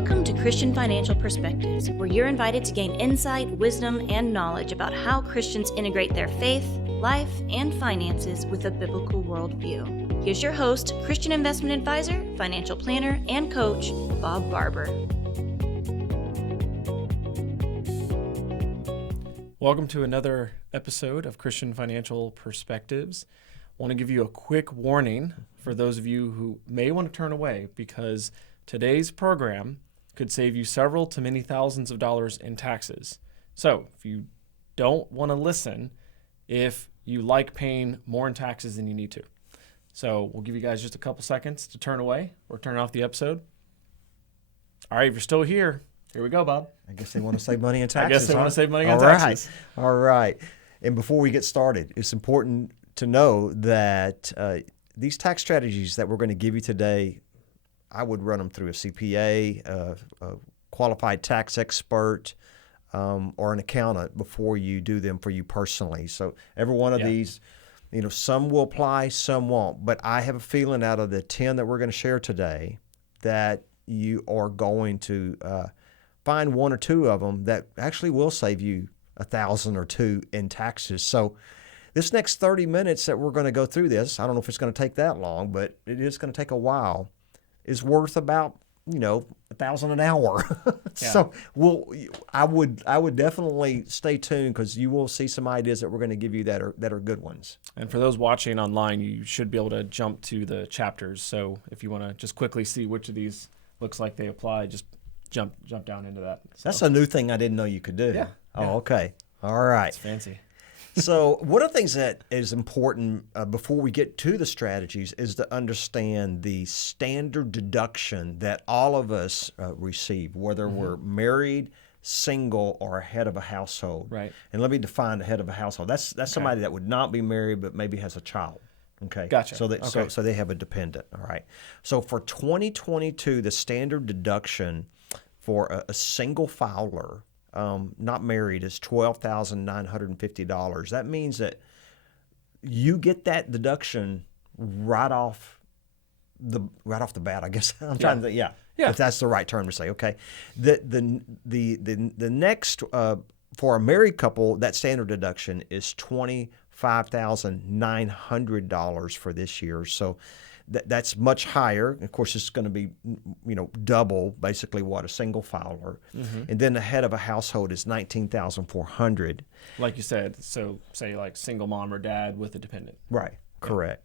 Welcome to Christian Financial Perspectives, where you're invited to gain insight, wisdom, and knowledge about how Christians integrate their faith, life, and finances with a biblical worldview. Here's your host, Christian investment advisor, financial planner, and coach, Bob Barber. Welcome to another episode of Christian Financial Perspectives. I want to give you a quick warning for those of you who may want to turn away, because today's program could save you several to many thousands of dollars in taxes. So if you don't want to listen, if you like paying more in taxes than you need to. So we'll give you guys just a couple seconds to turn away or turn off the episode. All right, if you're still here we go, Bob. I guess they want to save money on taxes. I guess they want to save money on All taxes. Right. All right. And before we get started, it's important to know that these tax strategies that we're going to give you today, I would run them through a CPA, a qualified tax expert, or an accountant before you do them for you personally. So every one of these, some will apply, some won't. But I have a feeling out of the 10 that we're going to share today that you are going to find one or two of them that actually will save you $1,000 or $2,000 in taxes. So this next 30 minutes that we're going to go through this, I don't know if it's going to take that long, but it is going to take a while, is worth about, $1,000 an hour. So I would definitely stay tuned, because you will see some ideas that we're going to give you that are good ones. And for those watching online, you should be able to jump to the chapters. So if you want to just quickly see which of these looks like they apply, just jump down into that. So. That's a new thing I didn't know you could do. Yeah. Oh, okay. All right. It's fancy. So one of the things that is important before we get to the strategies is to understand the standard deduction that all of us receive, whether we're married, single, or a head of a household. Right. And let me define the head of a household. That's somebody that would not be married but maybe has a child. Okay. Gotcha. So they have a dependent. All right. So for 2022, the standard deduction for a single filer, not married, is $12,950. That means that you get that deduction right off the bat. I guess I'm trying to think. Yeah. If that's the right term to say. Okay. The next for a married couple, that standard deduction is $25,900 for this year. So that's much higher. Of course, it's going to be, double basically what a single filer. Mm-hmm. And then the head of a household is $19,400. Like you said, so say like single mom or dad with a dependent. Right. Correct.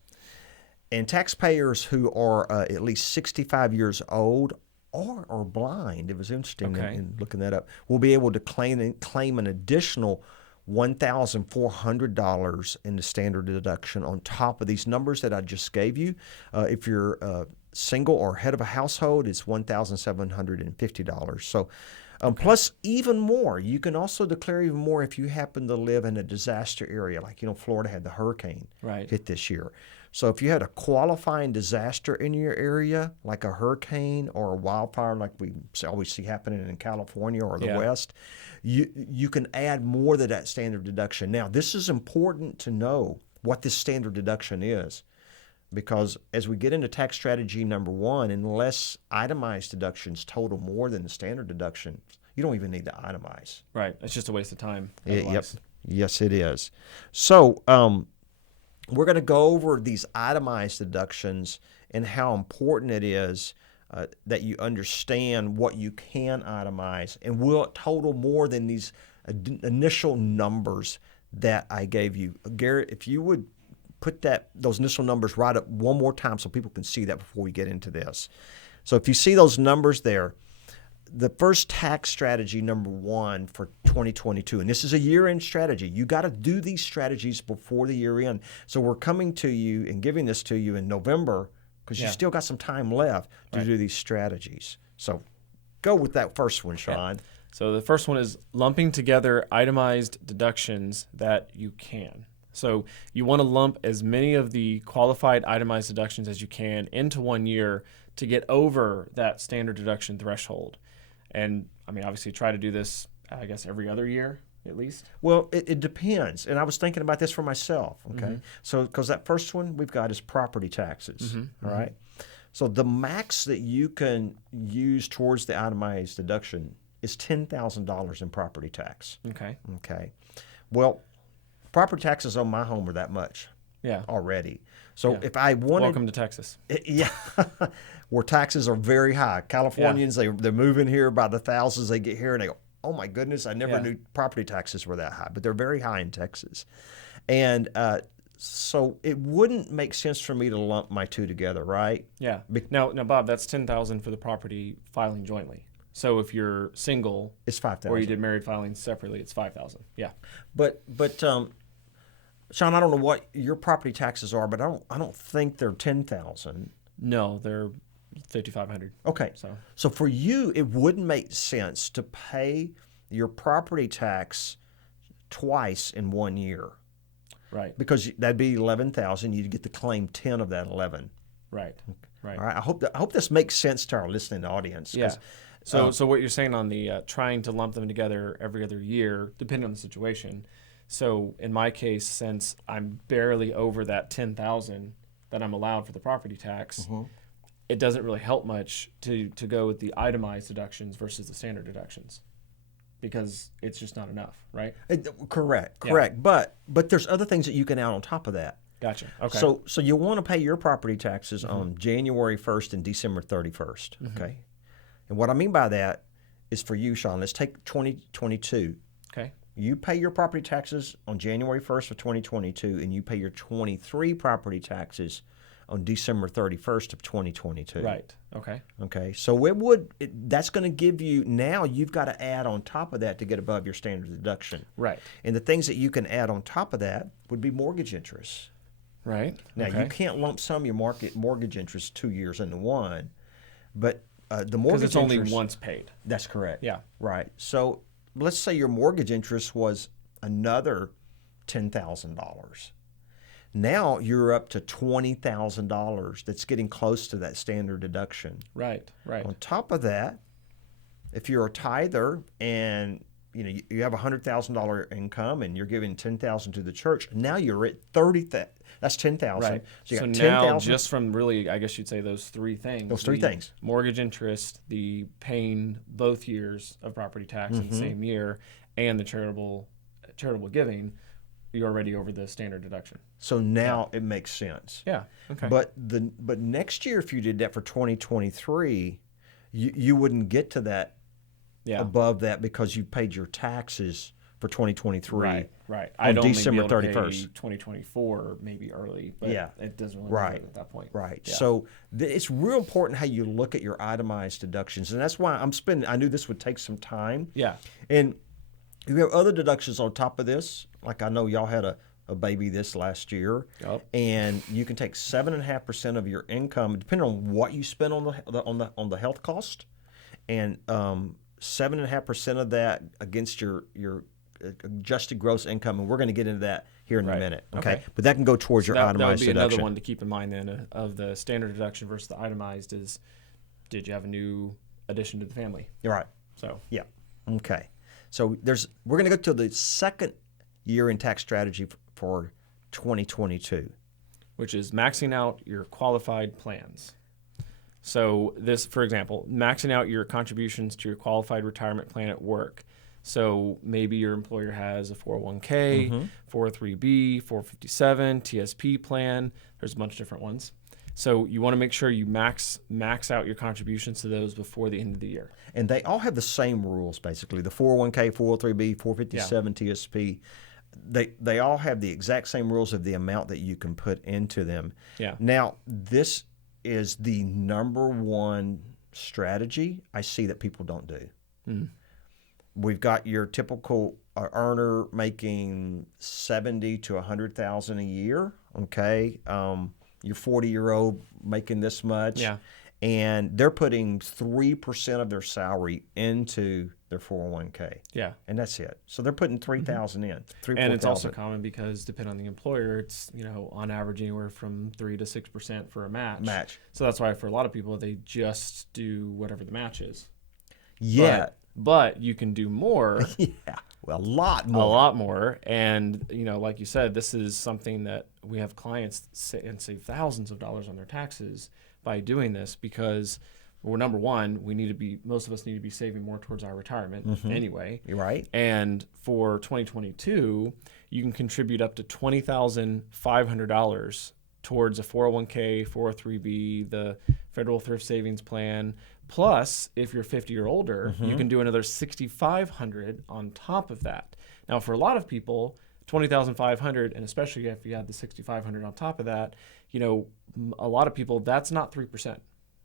And taxpayers who are at least 65 years old or are blind, it was interesting in looking that up, will be able to claim an additional $1,400 in the standard deduction on top of these numbers that I just gave you. If you're single or head of a household, it's $1,750. So plus even more. You can also declare even more if you happen to live in a disaster area, like Florida had the hurricane hit this year. So if you had a qualifying disaster in your area, like a hurricane or a wildfire, like we always see happening in California or the West, you can add more to that standard deduction. Now, this is important to know what this standard deduction is, because as we get into tax strategy number 1, unless itemized deductions total more than the standard deduction, you don't even need to itemize. Right. It's just a waste of time. Yep. Yes, it is. So we're going to go over these itemized deductions and how important it is that you understand what you can itemize, and will it total more than these initial numbers that I gave you. Garrett, if you would put those initial numbers right up one more time so people can see that before we get into this. So if you see those numbers there, the first tax strategy number 1 for 2022, and this is a year-end strategy. You got to do these strategies before the year end. So we're coming to you and giving this to you in November, because you still got some time left to do these strategies. So go with that first one, Shawn. So the first one is lumping together itemized deductions that you can. So you want to lump as many of the qualified itemized deductions as you can into 1 year to get over that standard deduction threshold. And obviously try to do this, I guess, every other year at least? Well, it depends. And I was thinking about this for myself, okay? Mm-hmm. So, because that first one we've got is property taxes, all right? So the max that you can use towards the itemized deduction is $10,000 in property tax. Okay. Okay. Well, property taxes on my home are that much Yeah. already. So Yeah. if I wanted, Welcome to Texas. yeah, where taxes are very high. Californians, they're moving here by the thousands. They get here and they go, oh my goodness, I never knew property taxes were that high, but they're very high in Texas. And so it wouldn't make sense for me to lump my two together, right? Yeah. Now, Bob, that's $10,000 for the property filing jointly. So if you're single, It's $5,000. or you did married filing separately, it's $5,000. Yeah. But Shawn, I don't know what your property taxes are, but I don't think they're $10,000. No, they're $5,500. Okay. So for you, it wouldn't make sense to pay your property tax twice in 1 year. Right. Because that'd be $11,000. You'd get to claim 10 of that 11. Right. Right. All right. I hope this makes sense to our listening audience. Yeah. So what you're saying on the trying to lump them together every other year, depending on the situation. So in my case, since I'm barely over that $10,000 that I'm allowed for the property tax, it doesn't really help much to go with the itemized deductions versus the standard deductions, because it's just not enough, right? Correct. Yeah. But there's other things that you can add on top of that. Gotcha. Okay. So you want to pay your property taxes on January 1st and December 31st. Okay. And what I mean by that is for you, Shawn, let's take 2022. Okay. You pay your property taxes on January 1st of 2022, and you pay your 23 property taxes on December 31st of 2022. Right. Okay. Okay. So that's going to give you, now you've got to add on top of that to get above your standard deduction. Right. And the things that you can add on top of that would be mortgage interest. Right. Now, okay. you can't lump sum your mortgage interest 2 years into one, but the mortgage because it's only interest, once paid. That's correct. Yeah. Right. So let's say your mortgage interest was another $10,000. Now you're up to $20,000. That's getting close to that standard deduction. Right. Right. On top of that, if you're a tither and you have $100,000 income and you're giving $10,000 to the church, now you're at $30,000. That's $10,000. Right. So you got now, 10,000. just from really, I guess you'd say those three things. Those three the things. Mortgage interest, the paying both years of property tax in the same year, and the charitable giving, you're already over the standard deduction. So now it makes sense. Yeah. Okay. But next year, if you did that for 2023, you wouldn't get to that above that because you paid your taxes for 2023. Right. On I'd December only be able to 31st. pay 2024 maybe early, but it doesn't really Right. matter at that point. Right. Yeah. So it's real important how you look at your itemized deductions, and that's why I knew this would take some time. Yeah. And you have other deductions on top of this. Like I know y'all had a baby this last year, and you can take 7.5% of your income, depending on what you spend on the health cost, and 7.5% of that against your adjusted gross income, and we're going to get into that here in a minute. Okay, but that can go towards your itemized That would be deduction. another one to keep in mind then of the standard deduction versus the itemized is, did you have a new addition to the family? You're right. So yeah, okay. So we're going to go to the second year in tax strategy for 2022, which is maxing out your qualified plans. So this, for example, maxing out your contributions to your qualified retirement plan at work. So maybe your employer has a 401k, 403b, 457, TSP plan. There's a bunch of different ones. So you want to make sure you max out your contributions to those before the end of the year. And they all have the same rules, basically. The 401k, 403b, 457, TSP, they all have the exact same rules of the amount that you can put into them. Yeah. Now, this is the number one strategy I see that people don't do. Mm. We've got your typical earner making $70,000 to $100,000 a year. Okay, your 40-year-old making this much. Yeah. And they're putting 3% of their salary into their 401k. Yeah. And that's it. So they're putting $3,000 in. And it's also common because depending on the employer, it's on average anywhere from 3 to 6% for a match. So that's why for a lot of people they just do whatever the match is. Yeah. But you can do more. Yeah. Well, a lot more. A lot more. And, like you said, this is something that we have clients save thousands of dollars on their taxes by doing this because, well, number one, most of us need to be saving more towards our retirement anyway. You're right. And for 2022, you can contribute up to $20,500 towards a 401k, 403b, the Federal Thrift Savings Plan. Plus, if you're 50 or older, you can do another $6,500 on top of that. Now, for a lot of people, $20,500, and especially if you had the $6,500 on top of that, a lot of people, that's not 3%.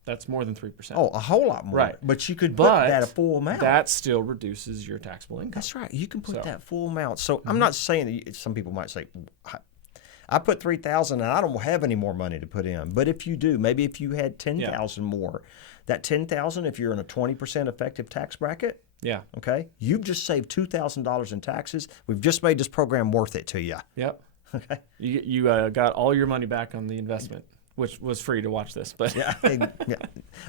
That's more than 3%. Oh, a whole lot more. Right. But you could put that a full amount. That still reduces your taxable income. That's right. You can put that full amount. So I'm not saying that some people might say, I put $3,000 and I don't have any more money to put in. But if you do, maybe if you had $10,000 more, that $10,000, if you're in a 20% effective tax bracket, okay, you've just saved $2,000 in taxes. We've just made this program worth it to you. Yep. Okay. You got all your money back on the investment, which was free to watch this. But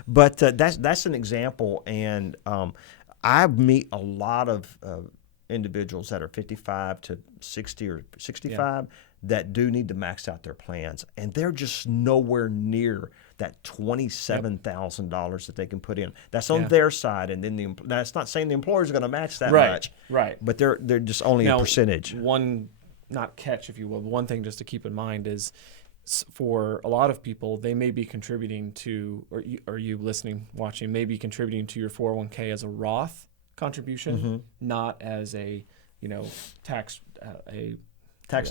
But that's an example, and I meet a lot of individuals that are 55 to 60 or 65 that do need to max out their plans, and they're just nowhere near that $27,000 that they can put in. That's on their side, and then that's not saying the employers are going to match that much, right? But they're just only a percentage. One not catch, if you will, but one thing just to keep in mind is for a lot of people, they may be contributing to, or you listening, watching, may be contributing to your 401k as a Roth contribution, not as a tax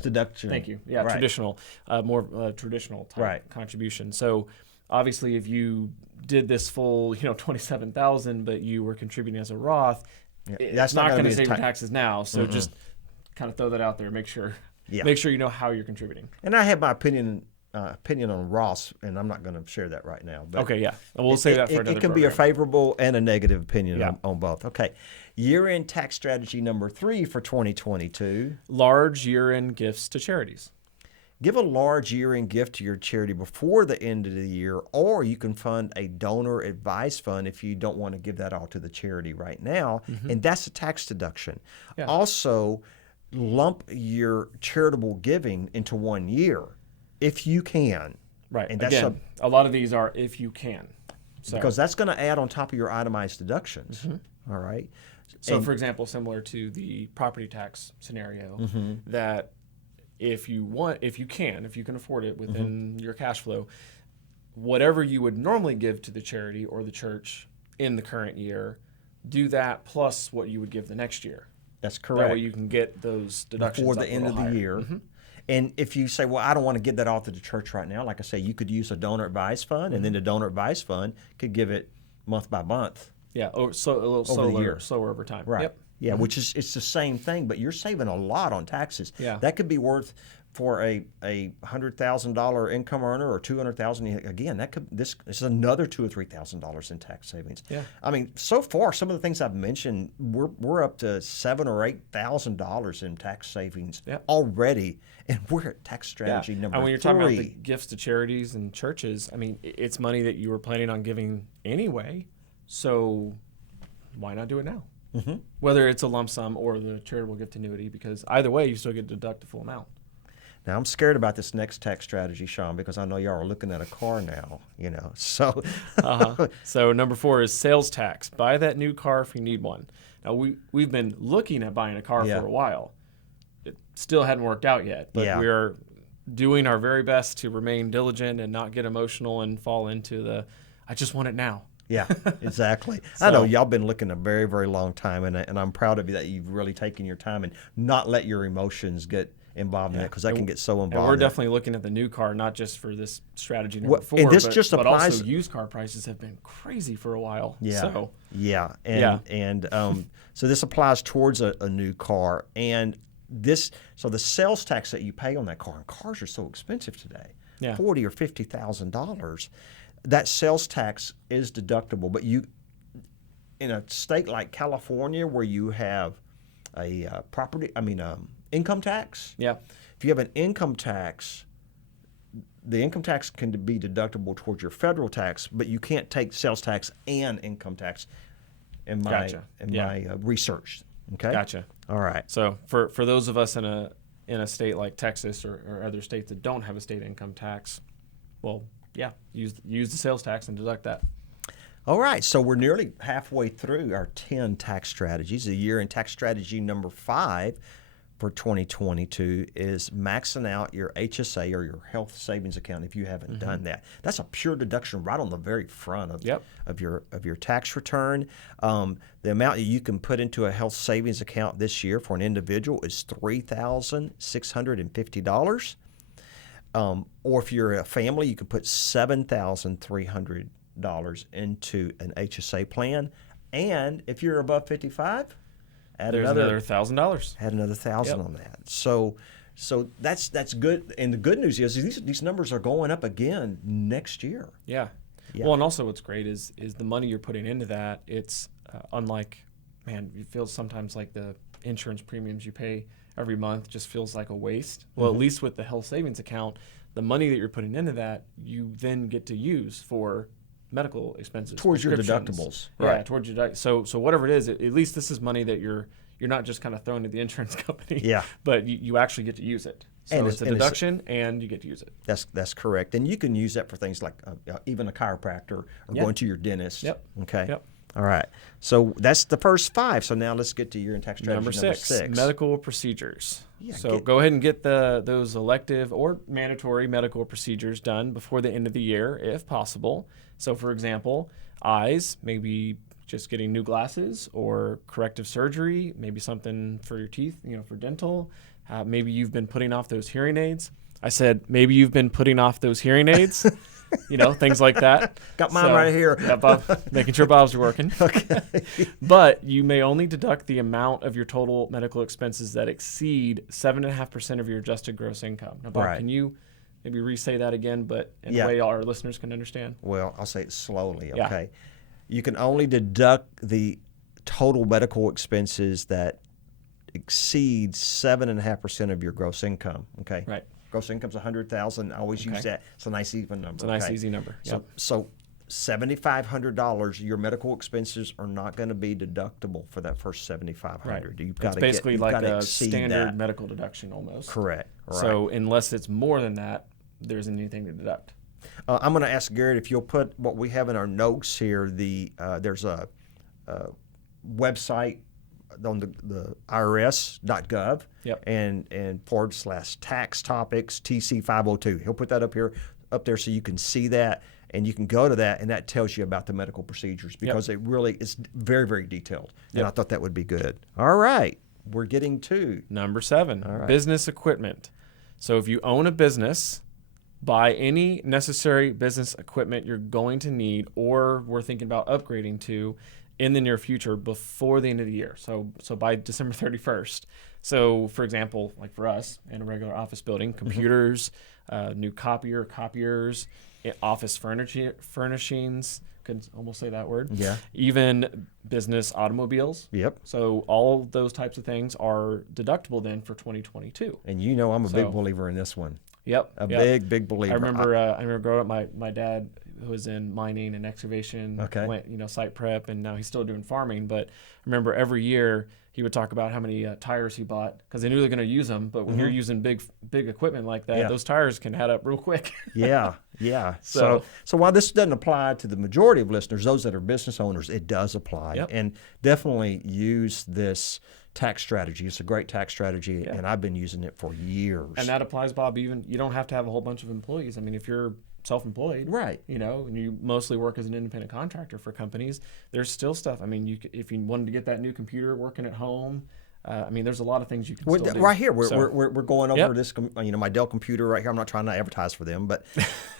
deduction. Thank you. Yeah, right. Traditional, more traditional type contribution. So obviously, if you did this full, $27,000, but you were contributing as a Roth, that's not going to save your taxes now. So just kind of throw that out there. Make sure you know how you're contributing. And I have my opinion on Ross, and I'm not going to share that right now. But okay, we'll save that for another It can be a favorable and a negative opinion on both. Okay, year-end tax strategy number 3 for 2022. Large year-end gifts to charities. Give a large year-end gift to your charity before the end of the year, or you can fund a donor advice fund if you don't want to give that all to the charity right now, and that's a tax deduction. Yeah. Also, lump your charitable giving into 1 year if you can. Right. And that's again, a lot of these are if you can. So. Because that's going to add on top of your itemized deductions. All right. So, for example, similar to the property tax scenario, that if you can afford it within your cash flow, whatever you would normally give to the charity or the church in the current year, do that plus what you would give the next year. That's correct. That way you can get those deductions before the end of the year. And if you say, well, I don't want to give that off to the church right now, like I say, you could use a donor advice fund, and then the donor advice fund could give it month by month. Yeah, or so a little slower over time. Right. Yep. Yeah, which is it's the same thing, but you're saving a lot on taxes. Yeah. That could be worth for a $100,000 income earner or $200,000. Again, this is another $2,000 or $3,000 in tax savings. Yeah. I mean, so far some of the things I've mentioned, we're up to $7,000 or $8,000 in tax savings already, and we're at tax strategy number 3. And when you're talking about the gifts to charities and churches, I mean, it's money that you were planning on giving anyway. So why not do it now? Whether it's a lump sum or the charitable gift annuity, because either way, you still get to deduct the full amount. Now, I'm scared about this next tax strategy, Shawn, because I know y'all are looking at a car now, so. So number 4 is sales tax. Buy that new car if you need one. Now, we've been looking at buying a car for a while. It still hadn't worked out yet, but we are doing our very best to remain diligent and not get emotional and fall into I just want it now. Yeah, exactly. I know y'all been looking a very, very long time, and I'm proud of you that you've really taken your time and not let your emotions get involved in it, because that can get so involved. And we're definitely looking at the new car, not just for this strategy number 4, and this just but applies, also used car prices have been crazy for a while. So this applies towards a new car, and the sales tax that you pay on that car, and cars are so expensive today, $40,000 or $50,000. That sales tax is deductible, but in a state like California where you have a income tax. Yeah. If you have an income tax, the income tax can be deductible towards your federal tax, but you can't take sales tax and income tax. In my research. Okay. Gotcha. All right. So for those of us in a state like Texas or other states that don't have a state income tax, well, Yeah, use the sales tax and deduct that. All right, so we're nearly halfway through our 10 tax strategies. The year in tax strategy number 5 for 2022 is maxing out your HSA or your health savings account if you haven't done that. That's a pure deduction right on the very front of your tax return. The amount that you can put into a health savings account this year for an individual is $3,650. Or if you're a family, you can put $7,300 into an HSA plan. And if you're above 55, There's another $1,000. Add another $1,000 on that. So that's good. And the good news is these numbers are going up again next year. Yeah. Well, and also what's great is the money you're putting into that. It's unlike, man, it feels sometimes like the insurance premiums you pay every month just feels like a waste. Well, at least with the health savings account, the money that you're putting into that, you then get to use for medical expenses towards your deductibles. Yeah, towards your so whatever it is, at least this is money that you're not just kind of throwing to the insurance company. Yeah, but you actually get to use it. So and it's a deduction, and you get to use it. That's correct, and you can use that for things like even a chiropractor or going to your dentist. Yep. Okay. Yep. All right. So that's the first 5. So now let's get to year in tax strategy number 6, medical procedures. Yeah, so go ahead and get those elective or mandatory medical procedures done before the end of the year, if possible. So, for example, eyes, maybe just getting new glasses or corrective surgery, maybe something for your teeth, for dental. Maybe you've been putting off those hearing aids. I said, maybe you've been putting off those hearing aids, things like that. Got mine right here. Yeah, Bob, making sure Bob's are working. Okay. But you may only deduct the amount of your total medical expenses that exceed 7.5% of your adjusted gross income. Now, Bob, can you maybe re-say that again, but in a way our listeners can understand? Well, I'll say it slowly, okay? Yeah. You can only deduct the total medical expenses that exceeds 7.5% of your gross income, okay? Right. Gross income's $100,000. I always use that. It's a nice even number. It's a nice easy number. Yep. So $7,500, your medical expenses are not going to be deductible for that first $7,500. Right. It's basically like a standard medical deduction almost. Correct. Right. So unless it's more than that, there isn't anything to deduct. I'm going to ask Garrett if you'll put what we have in our notes here. There's a website on the IRS.gov and /tax topics TC502. He'll put that up there so you can see that, and you can go to that, and that tells you about the medical procedures because it really is very, very detailed. And I thought that would be good. All right, we're getting to number 7, business equipment. So if you own a business, buy any necessary business equipment you're going to need or we're thinking about upgrading to in the near future before the end of the year. So by December 31st. So for example, like for us in a regular office building, computers, new copiers, office furnishings, could almost say that word. Yeah. Even business automobiles. Yep. So all those types of things are deductible then for 2022. And I'm a big believer in this one. Yep. Big believer. I remember growing up, my dad was in mining and excavation, site prep, and now he's still doing farming. But I remember every year he would talk about how many tires he bought because they knew they're going to use them. But when you're using big equipment like that, those tires can add up real quick. Yeah. So while this doesn't apply to the majority of listeners, those that are business owners, it does apply. Yep. And definitely use this tax strategy. It's a great tax strategy, and I've been using it for years. And that applies, Bob, even you don't have to have a whole bunch of employees. I mean, if you're self-employed, right? And you mostly work as an independent contractor for companies, there's still stuff. I mean, if you wanted to get that new computer working at home, there's a lot of things you can still do. Right here, we're going over this. My Dell computer right here. I'm not trying to advertise for them, but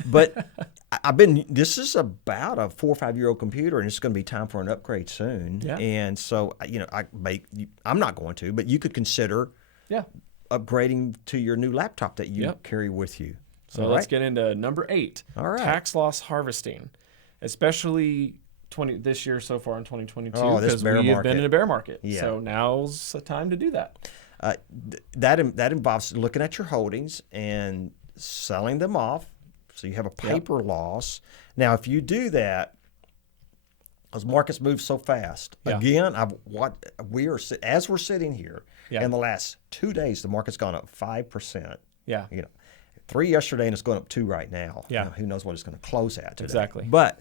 this is about a 4 or 5 year old computer, and it's going to be time for an upgrade soon. Yeah. And so I'm not going to, but you could consider upgrading to your new laptop that you carry with you. So let's get into number 8. All right. Tax loss harvesting, especially this year so far in 2022 because we have been in a bear market. Yeah. So now's the time to do that. That involves looking at your holdings and selling them off, so you have a paper loss. Now, if you do that, as markets move so fast, again, as we're sitting here in the last 2 days, the market's gone up 5%. Yeah. 3 yesterday and it's going up 2 right now. Yeah. Who knows what it's going to close at today. Exactly. But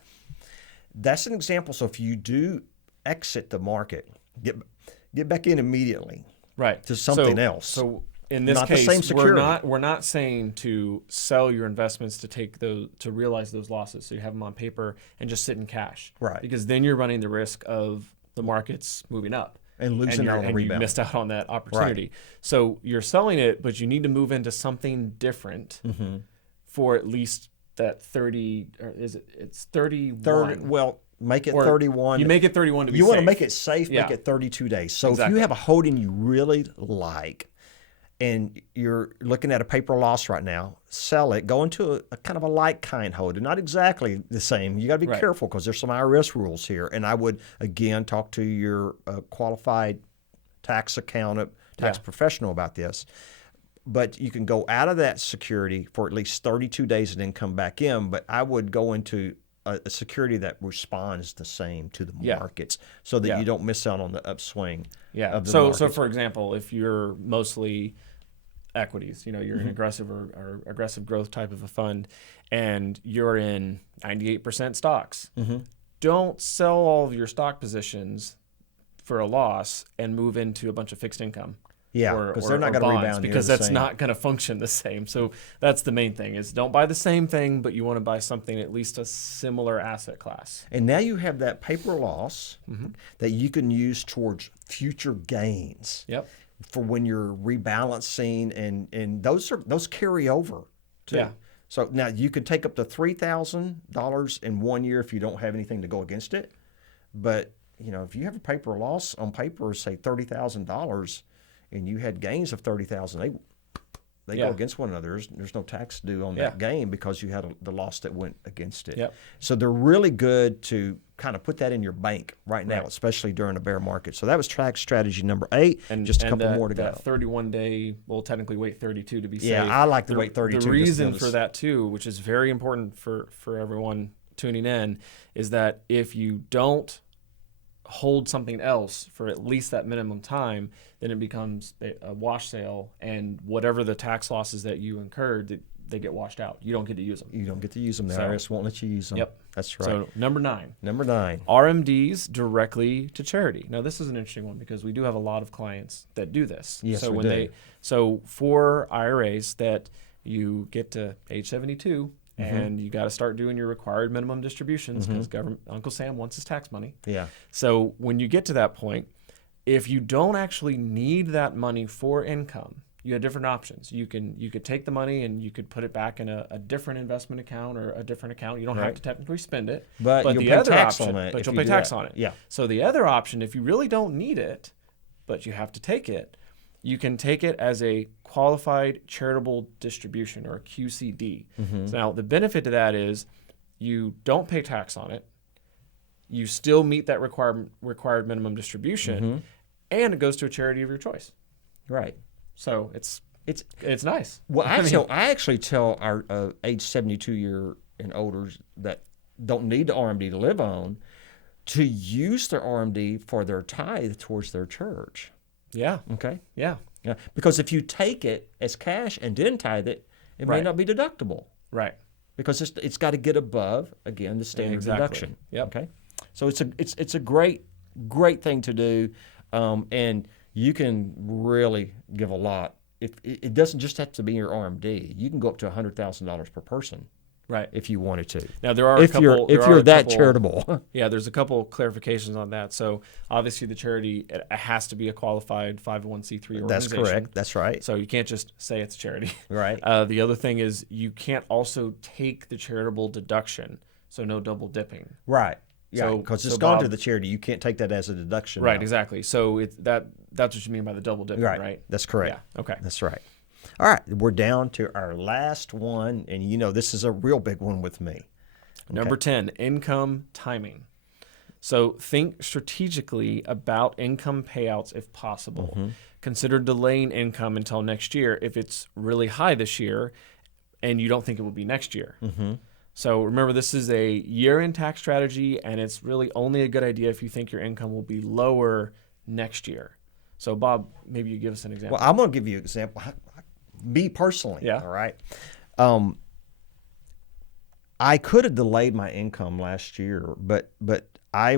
that's an example. So if you do exit the market, get back in immediately. Right. To something else. So in this Not the case, same security. we're not saying to sell your investments to realize those losses. So you have them on paper and just sit in cash. Right. Because then you're running the risk of the markets moving up. And losing out on the and rebound. you missed out on that opportunity. Right. So you're selling it, but you need to move into something different for at least that 30, or it's 31. 30, well, make it Or 31. You make it 31 to be You safe. want to make it safe, Yeah. make it 32 days. So if Exactly. you have a holding you really like and you're looking at a paper loss right now, sell it. Go into a kind of a like kind holding, not exactly the same. You got to be Right. careful because there's some IRS rules here. And I would, again, talk to your qualified tax accountant, tax Yeah. professional about this. But you can go out of that security for at least 32 days and then come back in. But I would go into a security that responds the same to the Yeah. markets so that Yeah. you don't miss out on the upswing Yeah. of the So markets. for example, if you're mostly equities, you're Mm-hmm. an aggressive or aggressive growth type of a fund, and you're in 98% stocks, Mm-hmm. don't sell all of your stock positions for a loss and move into a bunch of fixed income. Yeah, or- because or- they're not or going to bonds, rebound near because the that's same. not going to function the same. So that's the main thing: is don't buy the same thing, but you want to buy something at least a similar asset class. And now you have that paper loss Mm-hmm. that you can use towards future gains Yep. for when you're rebalancing, and those carry over too. Yeah. So now you can take up to $3,000 in 1 year if you don't have anything to go against it. But if you have a paper loss on paper, say $30,000, and you had gains of $30,000, they Yeah. go against one another. There's no tax due on Yeah. that gain because you had the loss that went against it. Yep. So they're really good to kind of put that in your bank right now, Right. especially during a bear market. So that was tax strategy number 8, and just a couple that, more to go. that 31 day, well, technically wait 32 to be Yeah, safe. I like to wait 32 The just reason because- for that too, which is very important for everyone tuning in, is that if you don't hold something else for at least that minimum time, then it becomes a wash sale, and whatever the tax losses that you incurred, they get washed out. You don't get to use them. You don't get to use them. The So- IRS won't let you use them. Yep. That's right. So number 9. Number 9. RMDs directly to charity. Now, this is an interesting one because we do have a lot of clients that do this. Yes, so we when do. So for IRAs that you get to age 72 and you got to start doing your required minimum distributions because government Uncle Sam wants his tax money. Yeah. So when you get to that point, if you don't actually need that money for income, you have different options. You could take the money and you could put it back in a different investment account or a different account. You don't have Right. to technically spend it, But you'll the pay other tax option, on it but if you'll you pay do tax that. on it. Yeah. So the other option, if you really don't need it, but you have to take it, you can take it as a qualified charitable distribution, or a QCD. So now the benefit to that is you don't pay tax on it. You still meet that required minimum distribution, and it goes to a charity of your choice. Right. So it's nice. Well, I mean, I actually tell our age 72 year and older that don't need the RMD to live on to use their RMD for their tithe towards their church. yeah, Okay. yeah, Yeah. Because if you take it as cash and then tithe it, it may Right. not be deductible right. because it's got to get above again the standard Exactly. deduction. Yep. Okay. So it's a great thing to do, and you can really give a lot. If it doesn't just have to be your RMD, you can go up to $100,000 per person Right. if you wanted to. Now there are If a couple. you're there are a that couple- charitable. Yeah, there's a couple clarifications on that. So obviously the charity, it has to be a qualified 501c3 That's organization. correct. That's right. So you can't just say it's a charity. Right. The other thing is you can't also take the charitable deduction. So no double dipping. Right. Yeah. So- Because it's so gone to Bob- the charity. You can't take that as a deduction. Right, now. exactly. So that's what you mean by the double dipping, Right. right? That's correct. Yeah. Okay. That's right. All right. We're down to our last one, and this is a real big one with me. Number 10, income timing. So think strategically about income payouts if possible. Consider delaying income until next year if it's really high this year and you don't think it will be next year. So remember, this is a year-end tax strategy, and it's really only a good idea if you think your income will be lower next year. So Bob, maybe you give us an example. Well, I'm going to give you an example. Me personally. Yeah. All right. I could have delayed my income last year, but I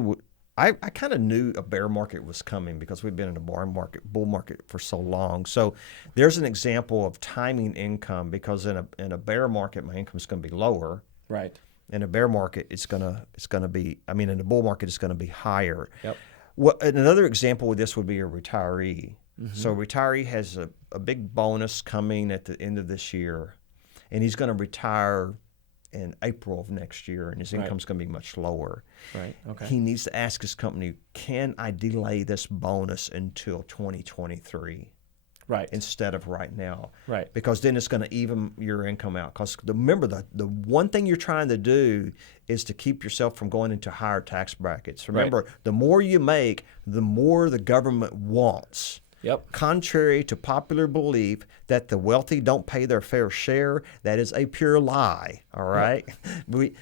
kind of knew a bear market was coming because we've been in a bull market for so long. So there's an example of timing income, because in a bear market my income is going to be lower. Right. In a bear market it's going to be, in a bull market it's going to be higher. Yep. Another example of this would be a retiree. Mm-hmm. So a retiree has a big bonus coming at the end of this year, and he's going to retire in April of next year, and his income's going to be much lower. Right. Okay. He needs to ask his company, can I delay this bonus until 2023? Right. Instead of right now. Right. Because then it's going to even your income out. Because remember, the one thing you're trying to do is to keep yourself from going into higher tax brackets. Remember, the more you make, the more the government wants. Yep. Contrary to popular belief that the wealthy don't pay their fair share, that is a pure lie. All right. Yep.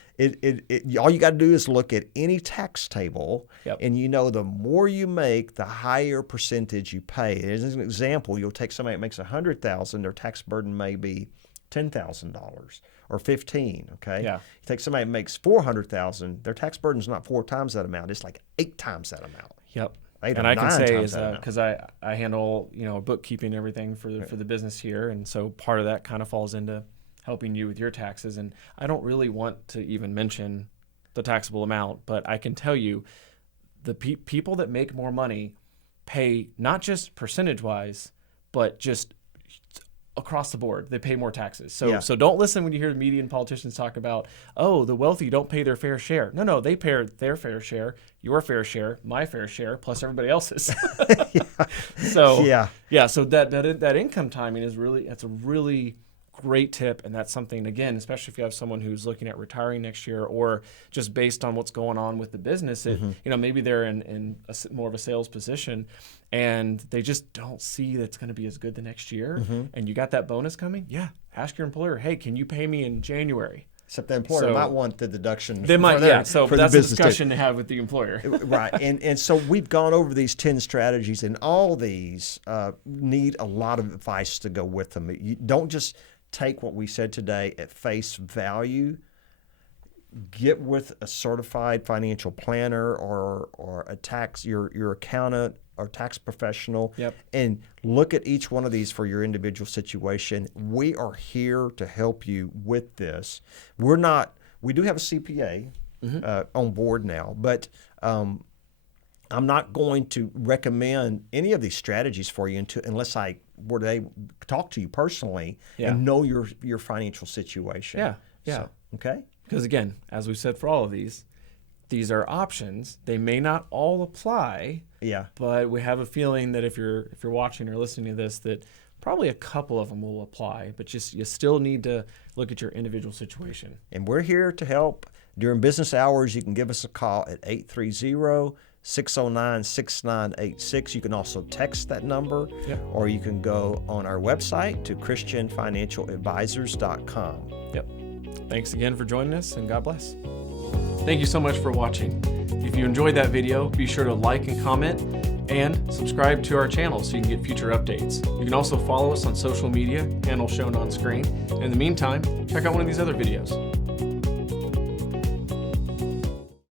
All you got to do is look at any tax table, and the more you make, the higher percentage you pay. As an example, you'll take somebody that makes $100,000, their tax burden may be $10,000 or $15,000. Okay. Yeah. You take somebody that makes $400,000, their tax burden is not 4 times that amount; it's like 8 times that amount. Yep. And I can say is because I handle bookkeeping and everything for the business here, and so part of that kind of falls into helping you with your taxes. And I don't really want to even mention the taxable amount, but I can tell you the people that make more money pay not just percentage wise, but just across the board. They pay more taxes. So don't listen when you hear the media and politicians talk about, oh, the wealthy don't pay their fair share. No, they pay their fair share, your fair share, my fair share, plus everybody else's. So that income timing that's a really great tip, and that's something, again, especially if you have someone who's looking at retiring next year, or just based on what's going on with the business, maybe they're in more of a sales position and they just don't see that's going to be as good the next year, and you got that bonus coming. Ask your employer, hey, can you pay me in January? Except the employer might want the deduction. They might, so that's a discussion to have with the employer. Right, and so we've gone over these 10 strategies, and all these need a lot of advice to go with them. You don't just take what we said today at face value. Get with a certified financial planner or your accountant or tax professional, and look at each one of these for your individual situation. We are here to help you with this. We do have a CPA on board now, but I'm not going to recommend any of these strategies for you unless I were to talk to you personally and know your financial situation. So, okay? Because again, as we said for all of these are options. They may not all apply. But we have a feeling that if you're watching or listening to this, that probably a couple of them will apply. But you still need to look at your individual situation. And we're here to help. During business hours, you can give us a call at 830-609-6986. You can also text that number, or you can go on our website to christianfinancialadvisors.com. Thanks again for joining us, and God bless. Thank you so much for watching. If you enjoyed that video, be sure to like and comment, and subscribe to our channel so you can get future updates. You can also follow us on social media, handle shown on screen. In the meantime, check out one of these other videos.